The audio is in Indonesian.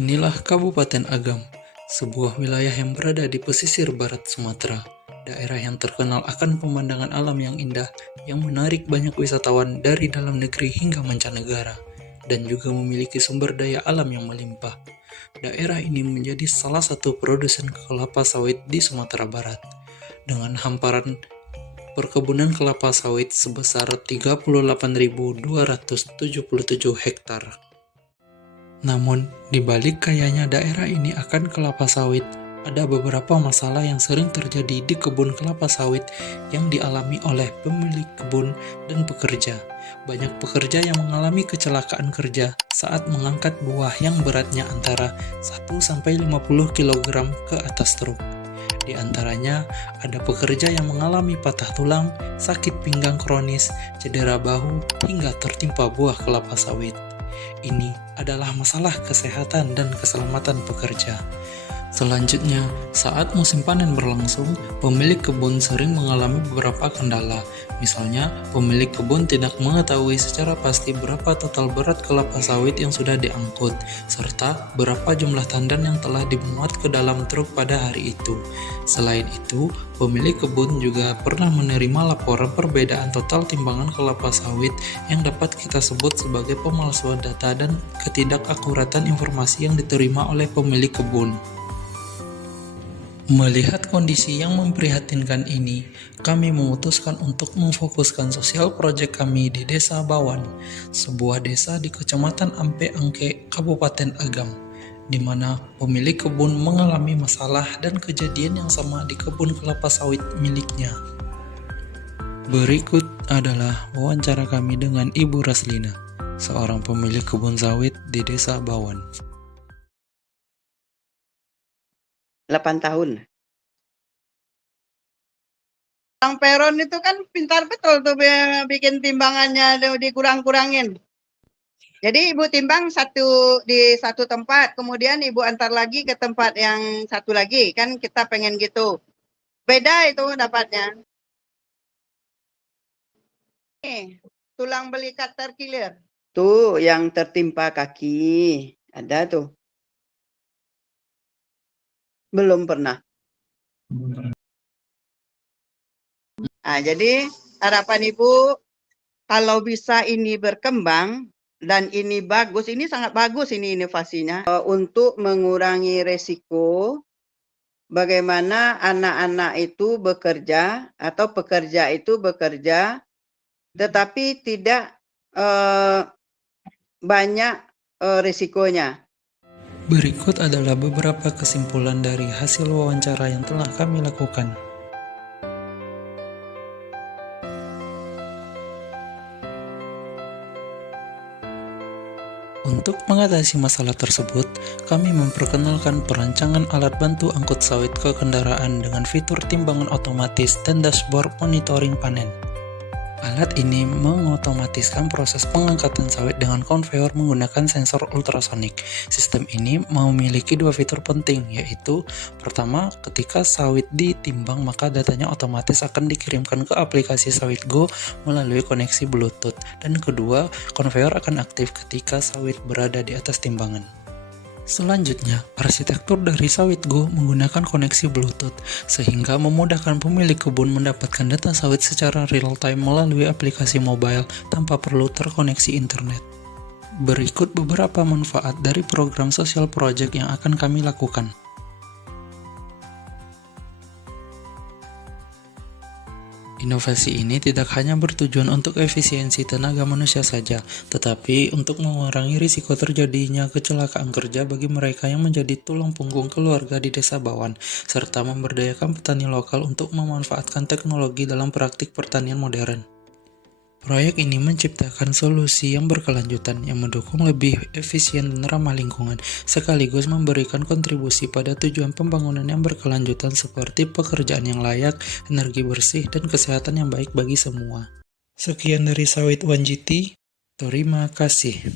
Inilah Kabupaten Agam, sebuah wilayah yang berada di pesisir barat Sumatera. Daerah yang terkenal akan pemandangan alam yang indah yang menarik banyak wisatawan dari dalam negeri hingga mancanegara, dan juga memiliki sumber daya alam yang melimpah. Daerah ini menjadi salah satu produsen kelapa sawit di Sumatera Barat, dengan hamparan perkebunan kelapa sawit sebesar 38.277 hektar. Namun, di balik kayanya daerah ini akan kelapa sawit, ada beberapa masalah yang sering terjadi di kebun kelapa sawit yang dialami oleh pemilik kebun dan pekerja. Banyak pekerja yang mengalami kecelakaan kerja saat mengangkat buah yang beratnya antara 1-50 kg ke atas truk. Di antaranya, ada pekerja yang mengalami patah tulang, sakit pinggang kronis, cedera bahu, hingga tertimpa buah kelapa sawit. Ini adalah masalah kesehatan dan keselamatan pekerja. Selanjutnya, saat musim panen berlangsung, pemilik kebun sering mengalami beberapa kendala. Misalnya, pemilik kebun tidak mengetahui secara pasti berapa total berat kelapa sawit yang sudah diangkut, serta berapa jumlah tandan yang telah dimuat ke dalam truk pada hari itu. Selain itu, pemilik kebun juga pernah menerima laporan perbedaan total timbangan kelapa sawit yang dapat kita sebut sebagai pemalsuan data dan ketidakakuratan informasi yang diterima oleh pemilik kebun. Melihat kondisi yang memprihatinkan ini, kami memutuskan untuk memfokuskan sosial proyek kami di Desa Bawan, sebuah desa di Kecamatan Ampe Angke, Kabupaten Agam, di mana pemilik kebun mengalami masalah dan kejadian yang sama di kebun kelapa sawit miliknya. Berikut adalah wawancara kami dengan Ibu Raslina, seorang pemilik kebun sawit di Desa Bawan. 8 tahun. Bang Peron itu kan pintar betul tuh bikin timbangannya dikurang-kurangin. Jadi ibu timbang di satu tempat, kemudian ibu antar lagi ke tempat yang satu lagi, kan kita pengen gitu. Beda itu dapatnya. Nih, tulang belikat terkilir. Tuh yang tertimpa kaki. Ada tuh. Belum pernah. Nah, jadi harapan ibu kalau bisa ini berkembang dan ini bagus, ini sangat bagus ini inovasinya. Untuk mengurangi resiko bagaimana anak-anak itu bekerja atau pekerja itu bekerja tetapi tidak banyak risikonya. Berikut adalah beberapa kesimpulan dari hasil wawancara yang telah kami lakukan. Untuk mengatasi masalah tersebut, kami memperkenalkan perancangan alat bantu angkut sawit ke kendaraan dengan fitur timbangan otomatis dan dashboard monitoring panen. Alat ini mengotomatiskan proses pengangkatan sawit dengan konveyor menggunakan sensor ultrasonik. Sistem ini memiliki dua fitur penting, yaitu pertama, ketika sawit ditimbang maka datanya otomatis akan dikirimkan ke aplikasi SawitGo melalui koneksi Bluetooth. Dan kedua, konveyor akan aktif ketika sawit berada di atas timbangan. Selanjutnya, arsitektur dari SawitGo menggunakan koneksi Bluetooth, sehingga memudahkan pemilik kebun mendapatkan data sawit secara real-time melalui aplikasi mobile tanpa perlu terkoneksi internet. Berikut beberapa manfaat dari program social project yang akan kami lakukan. Inovasi ini tidak hanya bertujuan untuk efisiensi tenaga manusia saja, tetapi untuk mengurangi risiko terjadinya kecelakaan kerja bagi mereka yang menjadi tulang punggung keluarga di Desa Bawan, serta memberdayakan petani lokal untuk memanfaatkan teknologi dalam praktik pertanian modern. Proyek ini menciptakan solusi yang berkelanjutan yang mendukung lebih efisien dan ramah lingkungan, sekaligus memberikan kontribusi pada tujuan pembangunan yang berkelanjutan seperti pekerjaan yang layak, energi bersih, dan kesehatan yang baik bagi semua. Sekian dari Sawit Wanjiti, terima kasih.